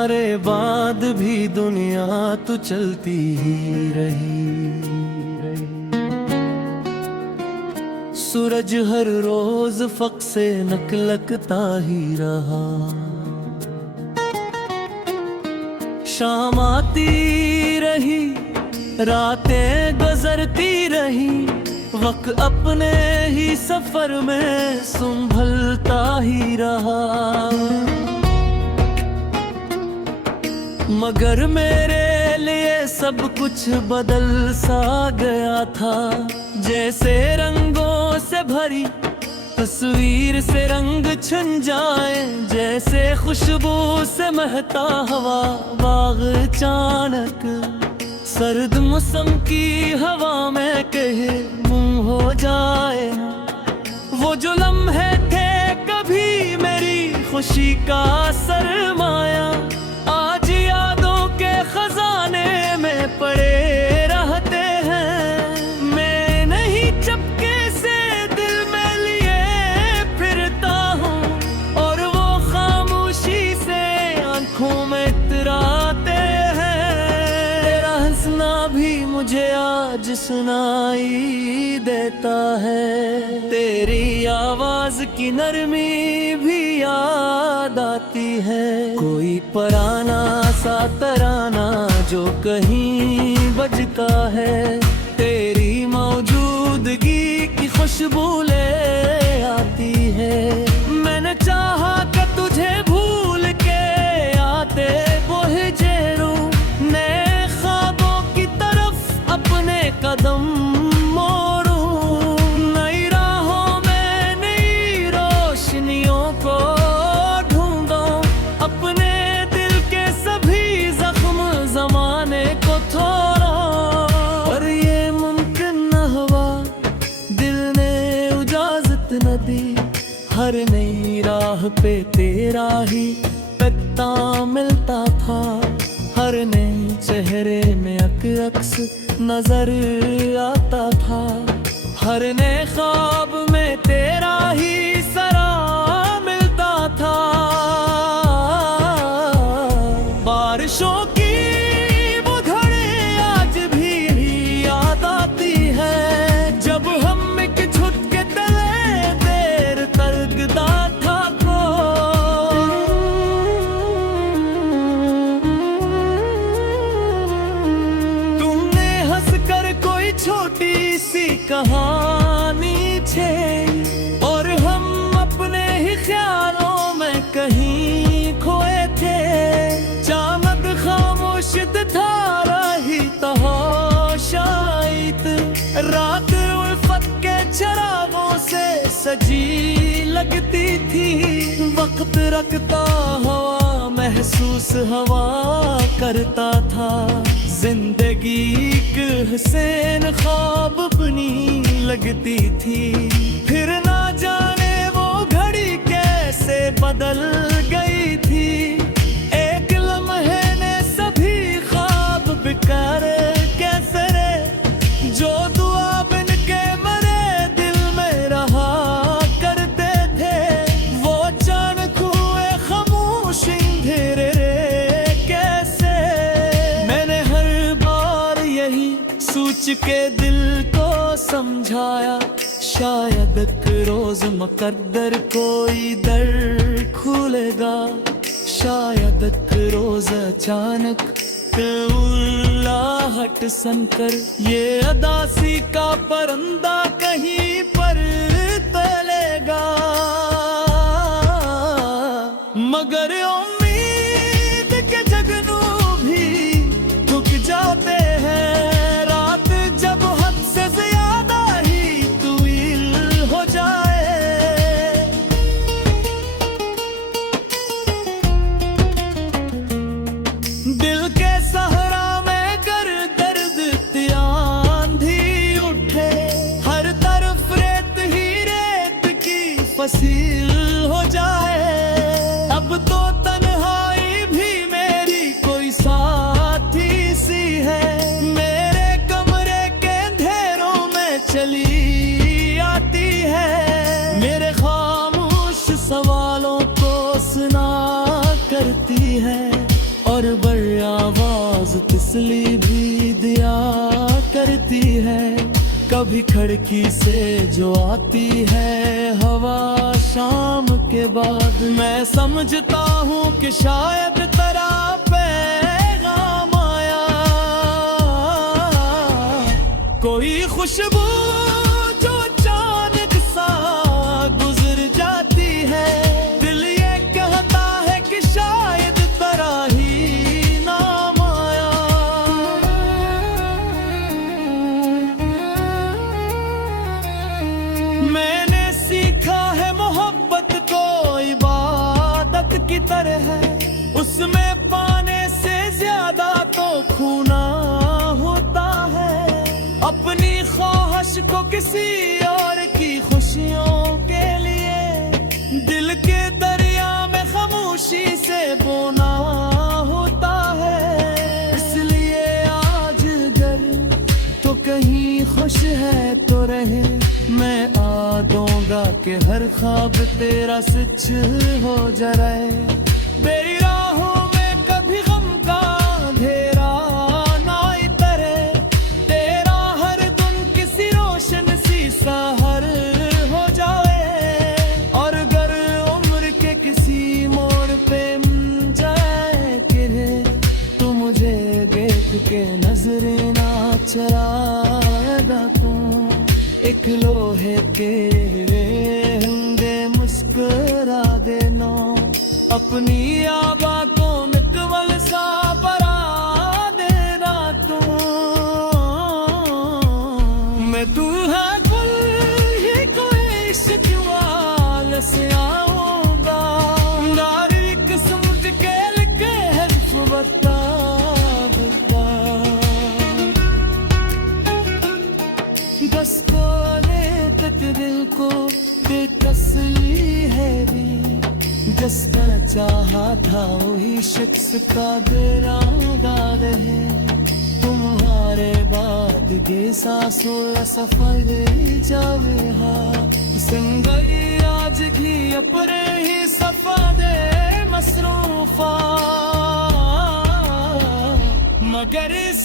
हमारे बाद भी दुनिया तो चलती ही रही। सूरज हर रोज फक से नकलकता ही रहा। शाम आती रही, रातें गुजरती रही, वक्त अपने ही सफर में संभलता ही रहा। मगर मेरे लिए सब कुछ बदल सा गया था। जैसे रंगों से भरी तस्वीर से रंग छिन जाए, जैसे खुशबू से महकता हवा बाग अचानक सर्द मौसम की हवा में कहे गुम हो जाए। वो जो लम्हे थे कभी मेरी खुशी का सरमाया, आज यादों के खजाने में पड़े रहते हैं। मैं नहीं चपके से दिल में लिए फिरता हूँ, और वो खामोशी से आंखों में इतराते हैं। तेरा हंसना भी मुझे आज सुनाई देता है, तेरी आवाज की नरमी भी याद आती है। कोई पुराना सा तराना जो कहीं बजता है, तेरी मौजूदगी की खुशबू ले आती है। मैंने चाहा कि तुझे भूल के आते वो हिजेरू, नए ख्वाबों की तरफ अपने कदम मोड़ूं। नई राहों में नई रोशनियों को ढूंढूं, अपने दिल के सभी जख्म जमाने को तोड़ूं। पर ये मुमकिन न हुआ, दिल ने इजाजत न दी। हर नई राह पे तेरा ही पत्ता मिलता था, हर नए चेहरे में अक्स नजर आता था। हर नए ख्वाब में तेरा ही सरा मिलता था। बारिशों की वो घड़ी आज भी याद आती है, जब हम एक छुट के तले देर तलकता था। तुमने हंस कर कोई छोटी सी कहानी छे, और हम अपने ही ख्यालों में कहीं खोए थे। चामद खामोश था रही तहाशाइत, रात उल्फत के चरागों से सजी लगती थी। वक्त रखता हवा महसूस हवा करता था, जिंदगी एक हसीन ख्वाब बनी लगती थी। फिर ना जाने वो घड़ी कैसे बदल गई थी, एक लम्हे ने सभी ख्वाब बिकार कैसे रे। जो दुआ बिन के मरे दिल में रहा करते थे, वो अचानक हुए खामोश अंधेरे रे कैसे। मैंने हर बार यही सोच के दिल को समझाया, शायद एक रोज मुकद्दर कोई दर खुलेगा। शायद एक रोज अचानक उल्लाहट सुनकर ये अदासी का परिंदा कहीं पर तलेगा। मगर उम्मीद के जगनू भी थक जाते हैं, रात जब हद से ज्यादा ही तवील हो जाए। दिल के सहरा में कर दर्द आंधी उठे, हर तरफ रेत ही रेत की फसील हो जाए। अब तो तन्हाई भी मेरी कोई साथी सी है, मेरे कमरे के अंधेरों में चली आती है। मेरे खामोश सवालों को सुना करती है, कभी खिड़की से जो आती है हवा शाम के बाद, मैं समझता हूँ कि शायद तेरा पैगाम आया। कोई खुशबू जो अचानक सा गुजर जाती है, दिल ये कहता है कि शायद तेरा ही नाम आया। मैंने सीखा है मोहब्बत को इबादत की तरह है, उसमें पाने से ज्यादा तो खूना होता है। अपनी ख्वाहिश को किसी और की खुशियों के लिए दिल के दरिया में खामोशी से बोना होता है। इसलिए आज अगर तो कहीं खुश है तो रहे, मैं आ दूंगा कि हर ख्वाब तेरा सच हो जाए। तेरी राहों में कभी गम का अंधेरा ना उतरे, तेरा हर दिन किसी रोशन सी सहर हो जाए। और अगर उम्र के किसी मोड़ पे मिल जाए गिरे, तो मुझे देख के नजरें ना चराएगा तू। एक लोहे के हंगे मुस्कुरा देना, अपनी आबा को मिकमल सा बरा देना तू। मैं तू है गुल ही कोई इश्क वाल से आऊंगा, नारी किस्म के लिखे हर्फ बता बता। बस कोने तक दिल को बेतसली है भी, जिसका चाहा था वही शख्स का बेरादा रहे। तुम्हारे बाद ये सांसों सफर जावे हा, संगई आज की अपने ही सफा दे मसरूफा। मगर इस